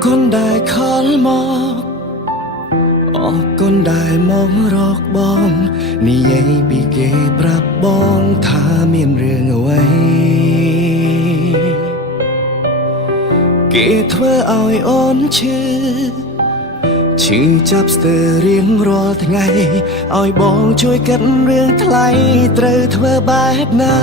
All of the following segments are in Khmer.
con đài khol mọc អរគុណដែលមករកបងនិយាយពីគេប្រាប់បងថាមានរឿងអ្វីគេធ្វើឲ្យអូនឈឺចាប់ស្ទើររៀងរាល់ថ្ងៃឲ្យបងជួយគិតរឿងថ្លៃត្រូវធ្វើបែបណា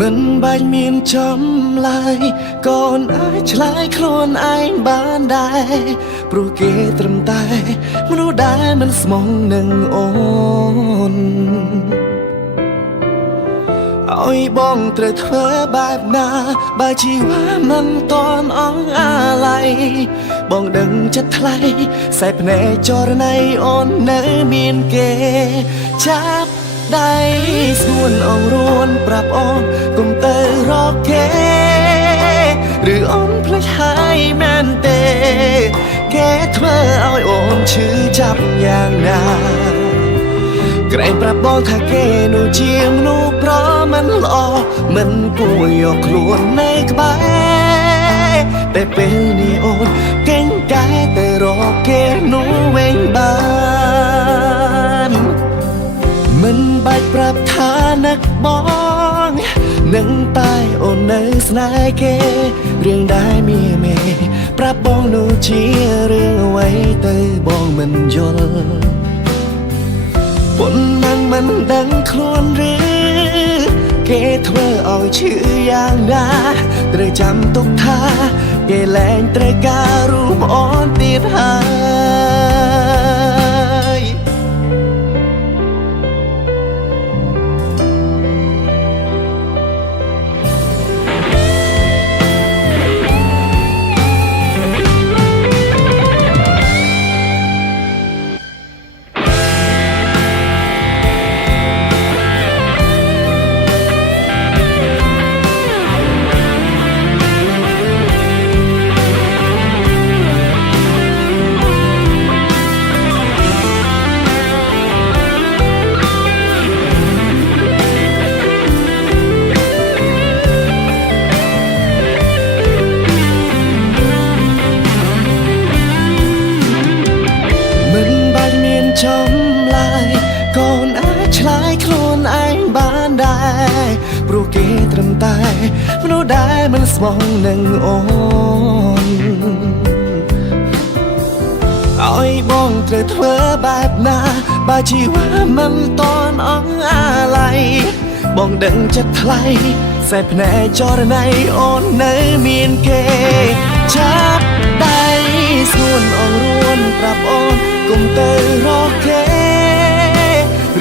មិនបាច់មានចំឡាយកូនអាចឆ្លើយខ្លួនឯងបានដែរព្រោះគេត្រឹមតែមនុស្សដែលមិនស្មងនឹងអូនឲ្យបងត្រូវធ្វើបែបណាបើជីវ៉ាមិនតន់អងអាឡ័យបងដឹងចិត្តថ្លៃសែភ្នែកចរណៃអូននៅមានគេចាប់ដៃស្ងួនអងរួនប្រាប់អូនកុំទៅរកគេឬអូនភ្លេចហើយមែនទេគេធ្វើឲ្យអូនឈឺចាប់យ៉ាងណាក្រែងប្រាប់បងថាគេនោះជាមនុស្សប្រមិនល្អមិនគួរយកខ្លួននៅក្បែរតែពេលនេះអូនកេងកាយទៅរកគេនោះវិញបានមិនបាច់ប្រាប់ថានឹកបងនឹងតែអូននៅស្នេហ៍គេរឿងដែលមានមេប្រាប់បងនោះជារឿងអ្វីទៅបងមិនយល់ប៉ុន្មានមិនដឹងខ្លួនឬគេធ្វើឲ្យឈឺយ៉ាងណាត្រូវចាំទុកថាគេលែងត្រូវការរូបអូនទៀតហើយចំឡាយកូនអាចឆ្លើយខ្លួនឯងបានដែរព្រោះគេត្រឹមតែមនុស្សដែលមិនស្មងនឹងអូនឲ្យបងត្រូវធ្វើបែបណាបើជីវ៉ាមិនតន់អងអាឡ័យបងដឹងចិត្តថ្លៃសែភ្នែកចរណៃអូននៅមានគេចាប់ដៃស្ងួនអងរួនប្រាប់អូនកុំទៅរកគេ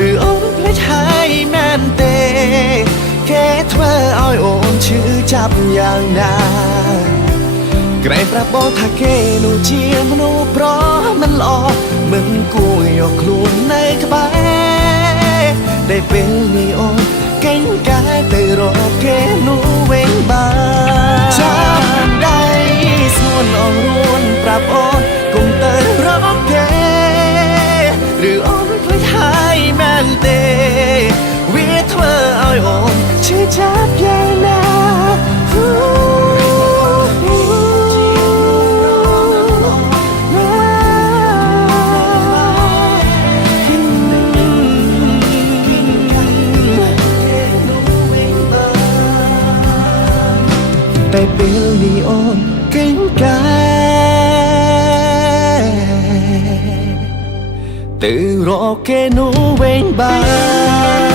ឬអូនភ្លេចហើយមែនទេគេធ្វើឲ្យអូនឈឺចាប់យ៉ាងណាក្រែងប្រាប់បងថាគេនោះជាមនុស្សប្រមិនល្អមិនគួរយកខ្លួននៅក្បែរតែពេលនេះអូនកេងកាយទៅរកគេនោះវិញបានចាំដៃស្ងួនអងរួនប្រាប់អូនកុំទៅរកគេឬអូនភ្លេចហើយមែនទេវាធ្វើឲ្យអូនឈឺចាប់យ៉ាងណាតែពេលនេះអូនកេងកាយទៅរកគេនោះវិញបាន